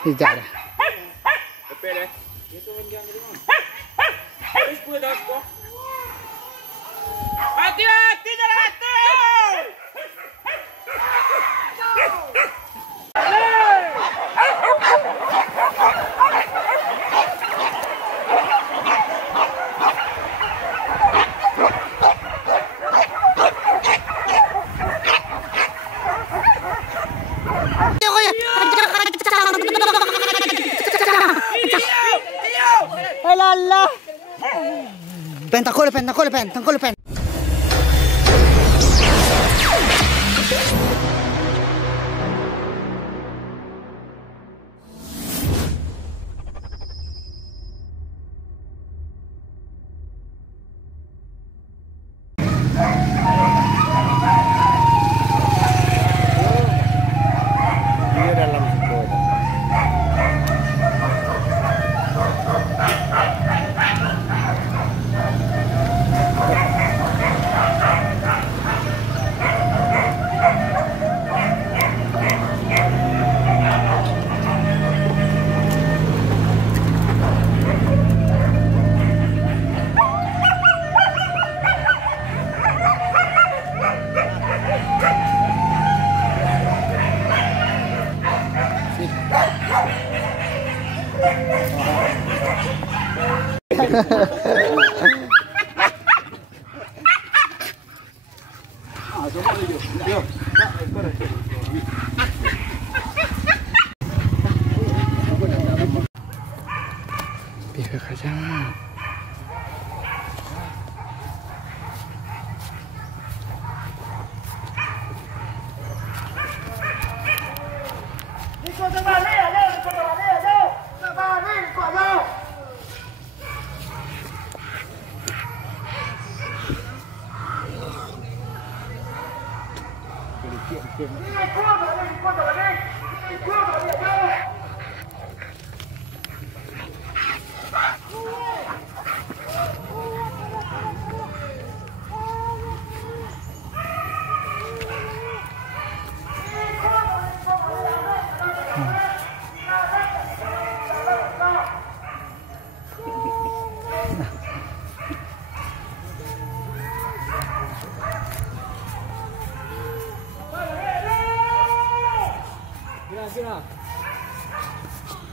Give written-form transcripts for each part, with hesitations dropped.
Sekejap dah. Lepel dah. Dia tu renjang ke rumah. Terus pun dah skor. Hati-hati jalan tu. Alah. Pen takut le pen. Dia dalam skor. Biar kerja.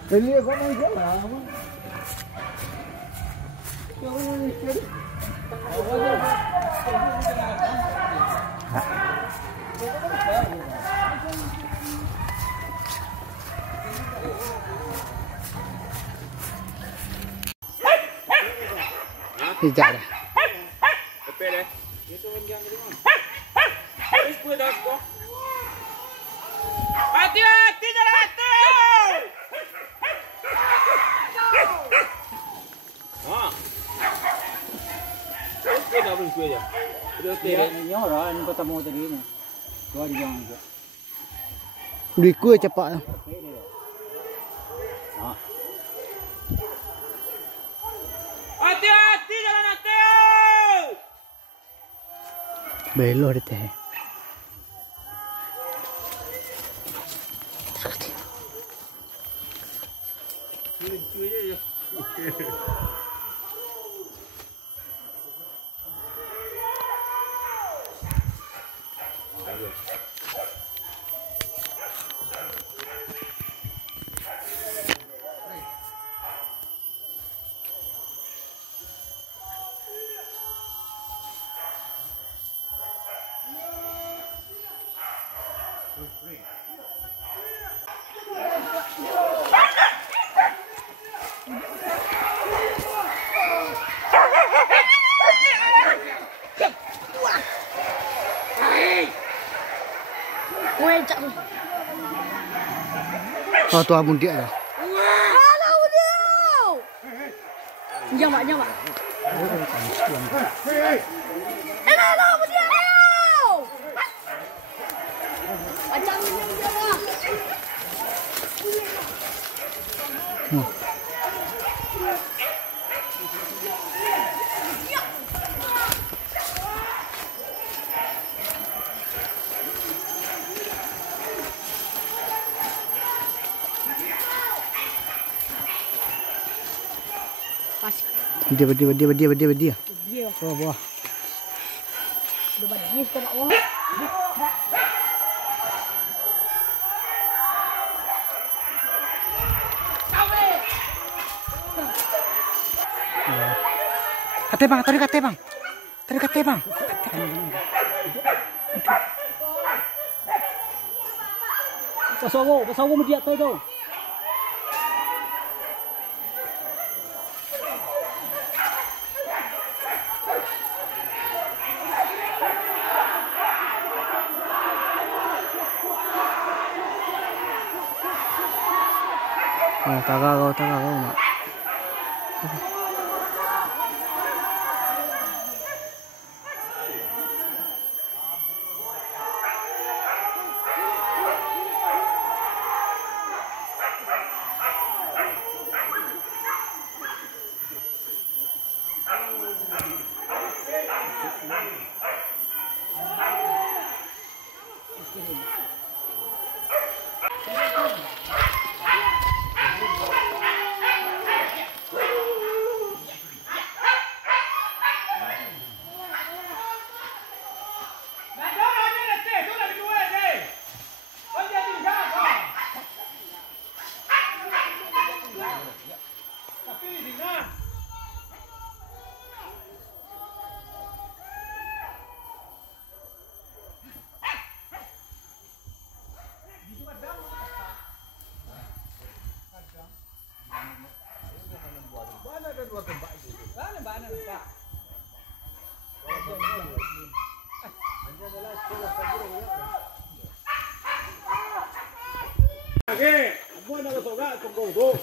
Ele agora não gelava. Sekejap dah. Lepel dah. Dia tu renjang ke rumah. Terus pun dah skor. Hati-hati jalan tu. Dia dah belum kuih je. Dia Ini orang pertama tadi ni. Dua dia juga. Beli kuih cepat tu. hati-hati jalan hati. Belok dia teh. Oh, tuan bundik dah. Alah, bundik. Jom, Pak, jom, Pak. Alah, bundik. Macam ni dia dah. Asyik. Berdia. Dia. Bawah. Udah banyak kita nak wah. Kate bang, tarik kate bang. Pasawo mo diya tayo daw. Tagagaw mak.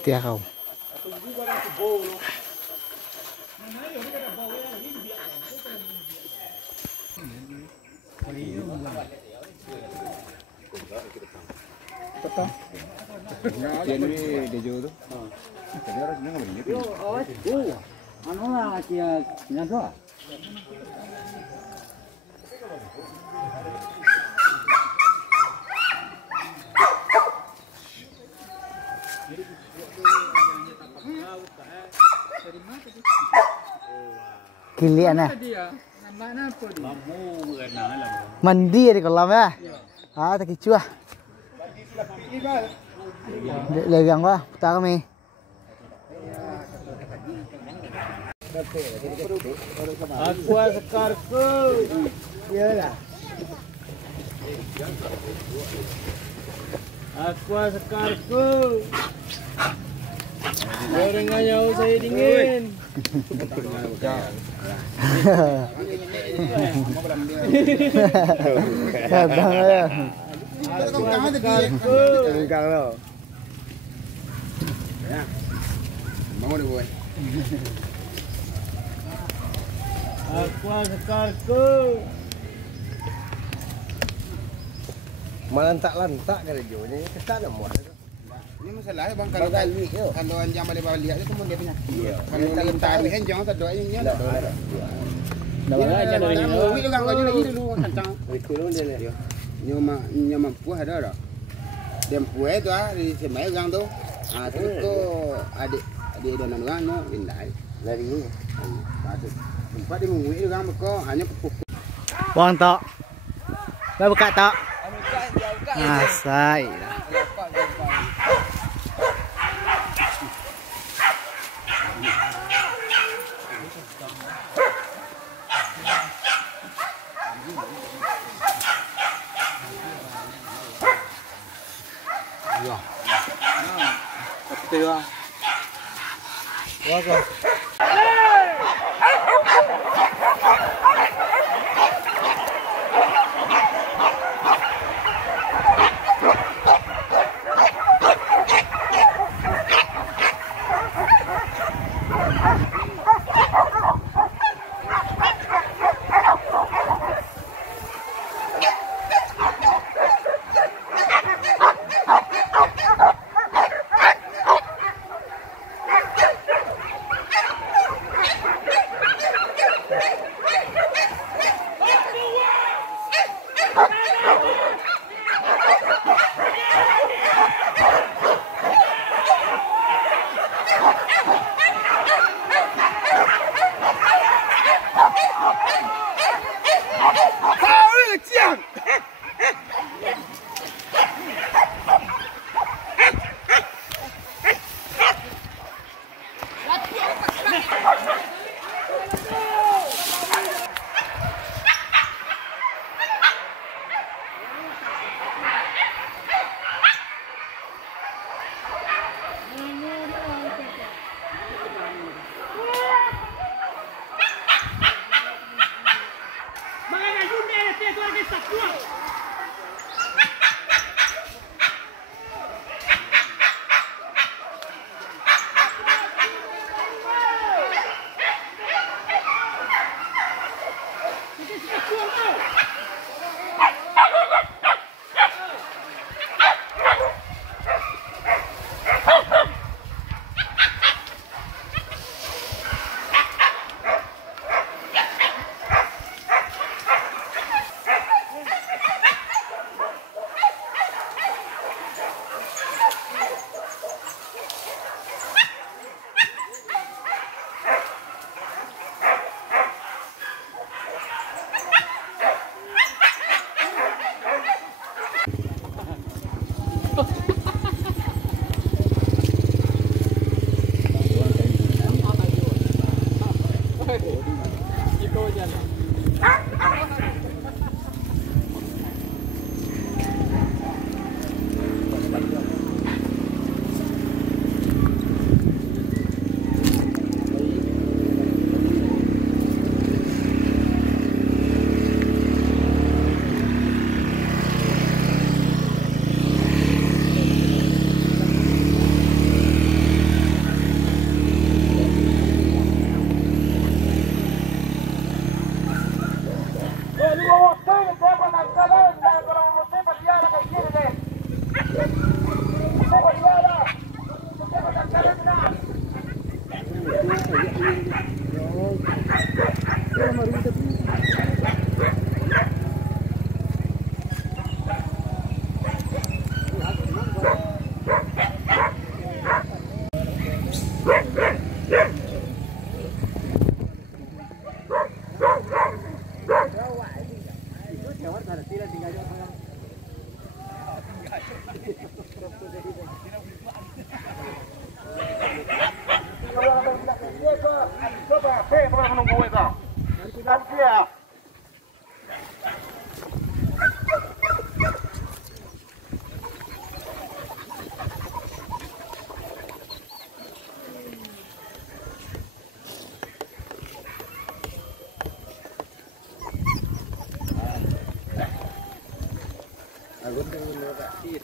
Tiya kau. Ano nga siya ginagawa? Kilian na. Mandi di kolam ya. Tak kicu ah. Legang wah, putar kami. Aqua sekarku. Iyalah. Aqua sekarku. Gorengannya saya dingin. Kadang ya. Kang lo. Ya. Mau deh boy. Aqua sekarku. Melantak-lantak kan dia ni kesan nak Ini masalahnya bang kalau anjang balik balik itu semua dia punya. Kalau lentar ni anjang tak doa ini lah. Dah banyak dari ni. Wih orang kau jadi dulu kencang. Itu lu dia. Nyama puas ada dah. Dem puas tu di semai orang tu. Terus tu adik dan orang no pindai. Dari ni. Tempat dia mengui orang mereka hanya pupuk. Wang tok. Dah buka tok. Asai.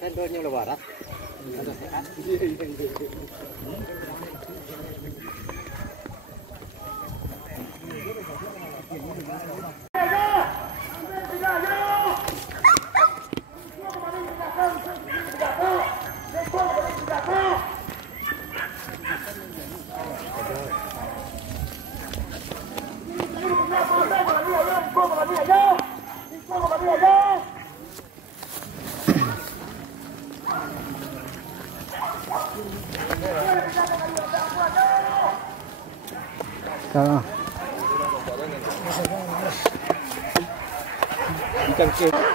Kan doanya lebaran. Kalau Ikan ke